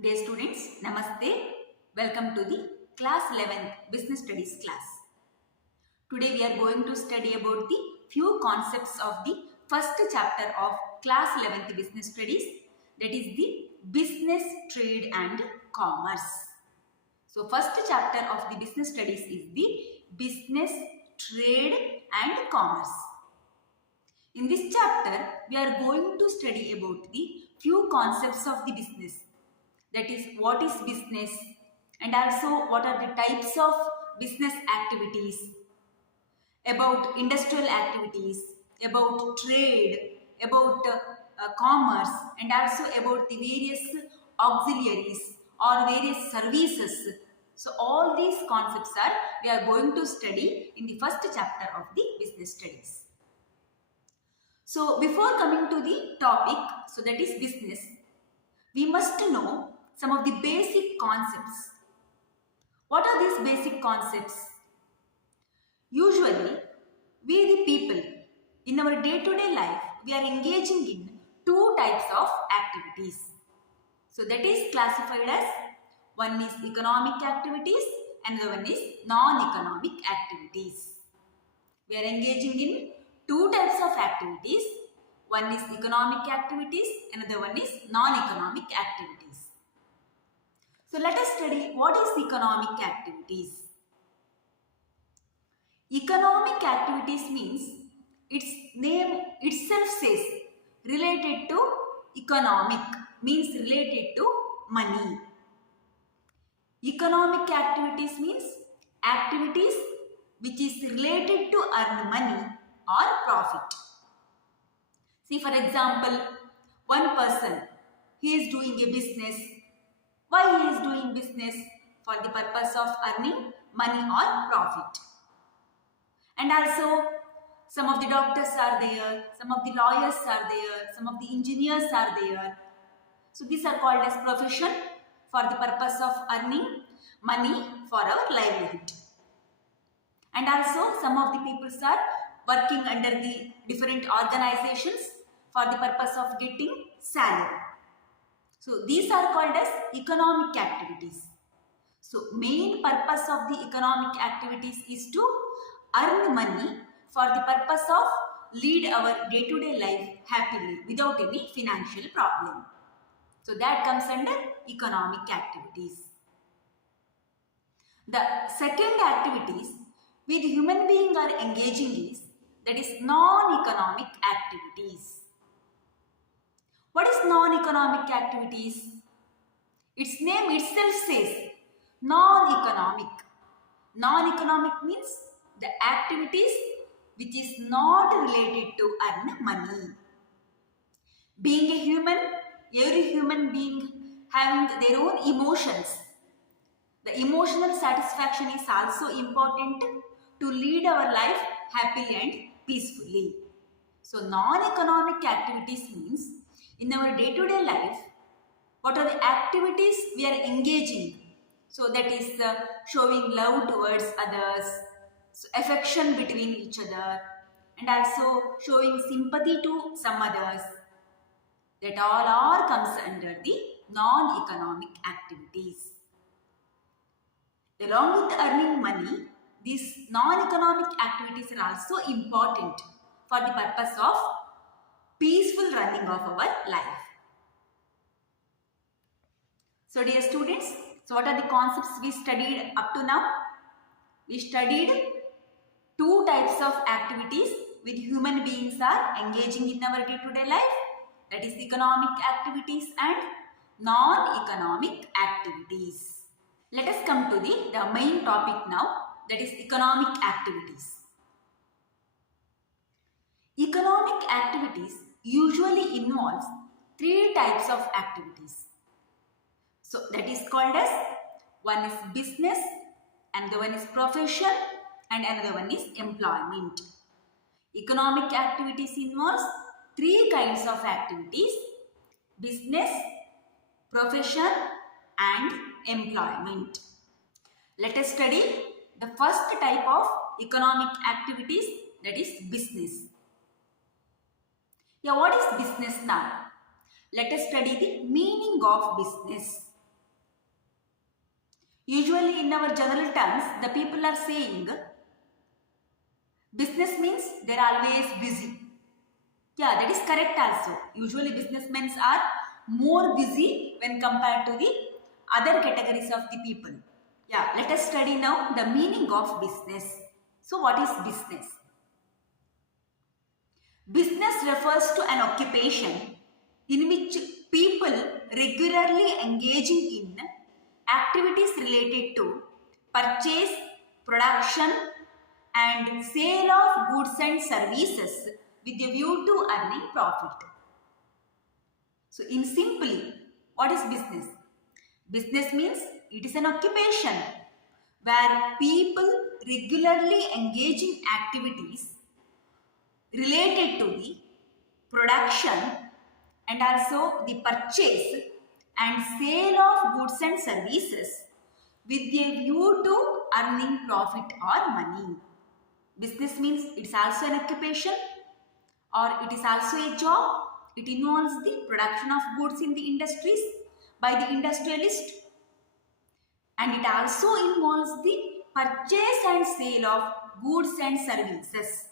Dear students, Namaste. Welcome to the class 11th Business Studies class. Today we are going to study about the few concepts of the first chapter of class 11th Business Studies, that is the Business, Trade and Commerce. So first chapter of the Business Studies is the Business, Trade and Commerce. In this chapter, we are going to study about the few concepts of the business. That is, what is business, and also what are the types of business activities, about industrial activities, about trade, about commerce, and also about the various auxiliaries or various services. So all these concepts we are going to study in the first chapter of the business studies. So before coming to the topic, so that is business, we must know some of the basic concepts. What are these basic concepts? Usually, we the people in our day-to-day life, we are engaging in two types of activities. So that is classified as one is economic activities and the one is non-economic activities. We are engaging in two types of activities. One is economic activities and the other one is non-economic activities. So let us study what is economic activities. Economic activities means its name itself says related to economic, means related to money. Economic activities means activities which is related to earn money or profit. See, for example, one person, he is doing a business. Why he is doing business? For the purpose of earning money or profit. And also, some of the doctors are there, some of the lawyers are there, some of the engineers are there. So these are called as profession for the purpose of earning money for our livelihood. And also, some of the people are working under the different organizations for the purpose of getting salary. So these are called as economic activities. So main purpose of the economic activities is to earn money for the purpose of lead our day-to-day life happily without any financial problem. So that comes under economic activities. The second activities with human beings are engaging is, that is non-economic activities. What is non-economic activities? Its name itself says non-economic. Non-economic means the activities which is not related to earn money. Being a human, every human being having their own emotions. The emotional satisfaction is also important to lead our life happily and peacefully. So non-economic activities means in our day-to-day life, what are the activities we are engaging? So that is showing love towards others, so affection between each other, and also showing sympathy to some others. That all comes under the non-economic activities. Along with earning money, these non-economic activities are also important for the purpose of peaceful running of our life. So dear students, so what are the concepts we studied up to now? We studied two types of activities which human beings are engaging in our day-to-day life, that is economic activities and non-economic activities. Let us come to the main topic now, that is economic activities. Economic activities usually involves three types of activities. So that is called as, one is business, another one is profession, and another one is employment. Economic activities involves three kinds of activities: business, profession, and employment. Let us study the first type of economic activities, that is business. Yeah, what is business now? Let us study the meaning of business. Usually in our general terms, the people are saying business means they're always busy. Yeah, that is correct also. Usually businessmen are more busy when compared to the other categories of the people. Yeah, let us study now the meaning of business. So what is business? Business refers to an occupation in which people regularly engaging in activities related to purchase, production and sale of goods and services with a view to earning profit. So in simply, what is business? Business means it is an occupation where people regularly engage in activities related to the production and also the purchase and sale of goods and services with a view to earning profit or money. Business means it's also an occupation or it is also a job. It involves the production of goods in the industries by the industrialist, and it also involves the purchase and sale of goods and services.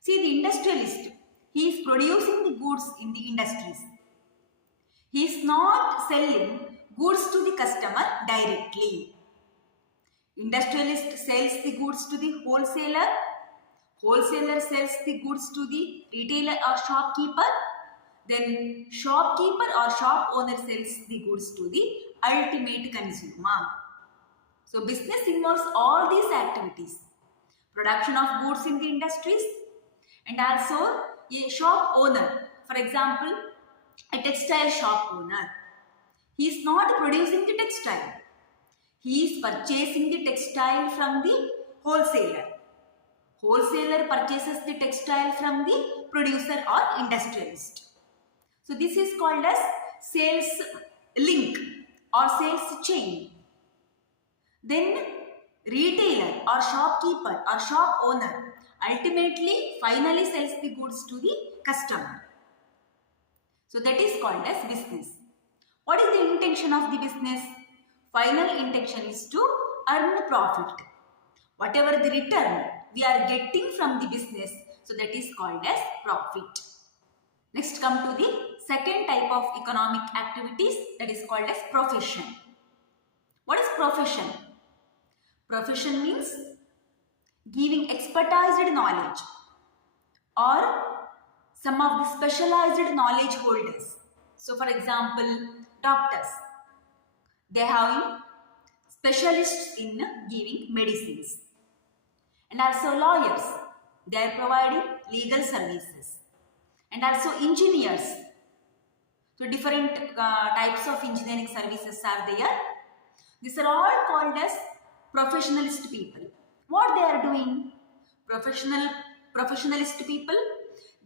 See, the industrialist, he is producing the goods in the industries. He is not selling goods to the customer directly. Industrialist sells the goods to the wholesaler. Wholesaler sells the goods to the retailer or shopkeeper. Then shopkeeper or shop owner sells the goods to the ultimate consumer. So business involves all these activities. Production of goods in the industries and also a shop owner. For example, a textile shop owner. He is not producing the textile. He is purchasing the textile from the wholesaler. Wholesaler purchases the textile from the producer or industrialist. So this is called as sales link or sales chain. Then retailer or shopkeeper or shop owner ultimately finally sells the goods to the customer. So that is called as business. What is the intention of the business? Final intention is to earn profit. Whatever the return we are getting from the business, so that is called as profit. Next come to the second type of economic activities, that is called as profession. What is profession? Profession means giving expertized knowledge or some of the specialized knowledge holders. So for example, doctors, they have specialists in giving medicines. And also lawyers, they are providing legal services. And also engineers. So different types of engineering services are there. These are all called as professionalist people. What they are doing? Professionalist people,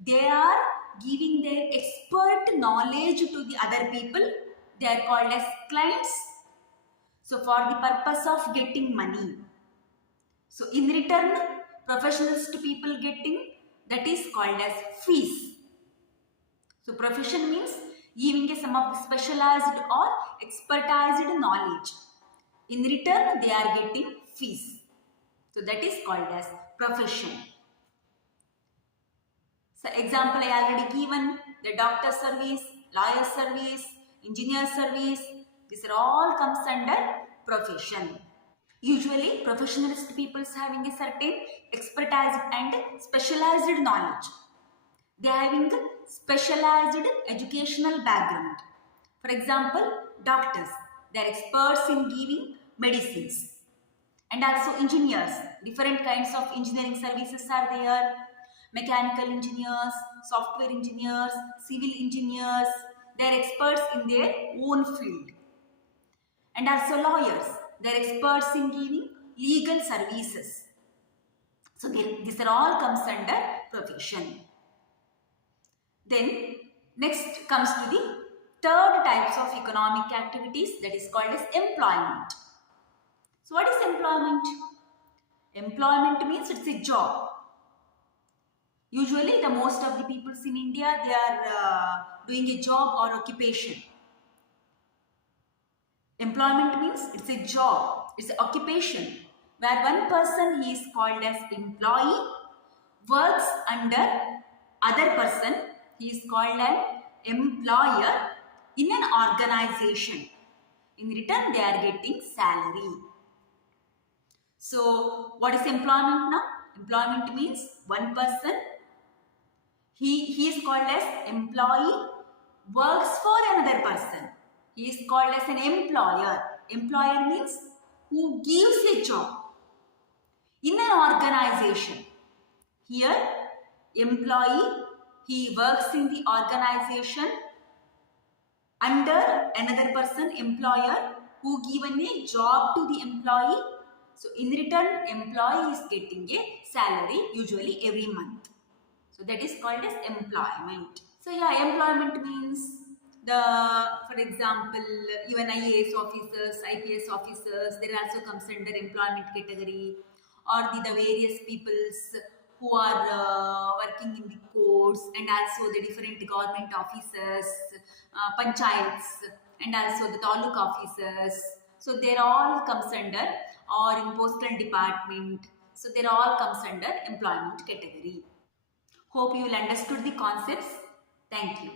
they are giving their expert knowledge to the other people. They are called as clients. So for the purpose of getting money. So in return, professionalist people getting, that is called as fees. So profession means giving some of the specialized or expertized knowledge. In return, they are getting fees. So that is called as profession. So example I already given, the doctor service, lawyer service, engineer service, these are all comes under profession. Usually professionalist people having a certain expertise and specialized knowledge. They are having specialized educational background. For example, doctors, they are experts in giving medicines. And also engineers, different kinds of engineering services are there. Mechanical engineers, software engineers, civil engineers, they are experts in their own field. And also lawyers, they are experts in giving legal services. So these are all comes under profession. Then next comes to the third types of economic activities, that is called as employment. So what is employment? Employment means it's a job. Usually the most of the people in India, they are doing a job or occupation. Employment means it's a job, it's an occupation where one person, he is called as employee, works under other person, he is called an employer in an organization. In return, they are getting salary. So, what is employment now? Employment means one person, he is called as employee, works for another person. He is called as an employer. Employer means who gives a job in an organization. Here, employee, he works in the organization under another person, employer, who given a job to the employee. So, in return, employee is getting a salary usually every month. So, that is called as employment. So, yeah, employment means for example, even IAS officers, IPS officers, they also comes under employment category, or the various peoples who are working in the courts, and also the different government officers, panchayats, and also the taluk officers. So they all comes under, or in postal department. So they all comes under employment category. Hope you will understood the concepts. Thank you.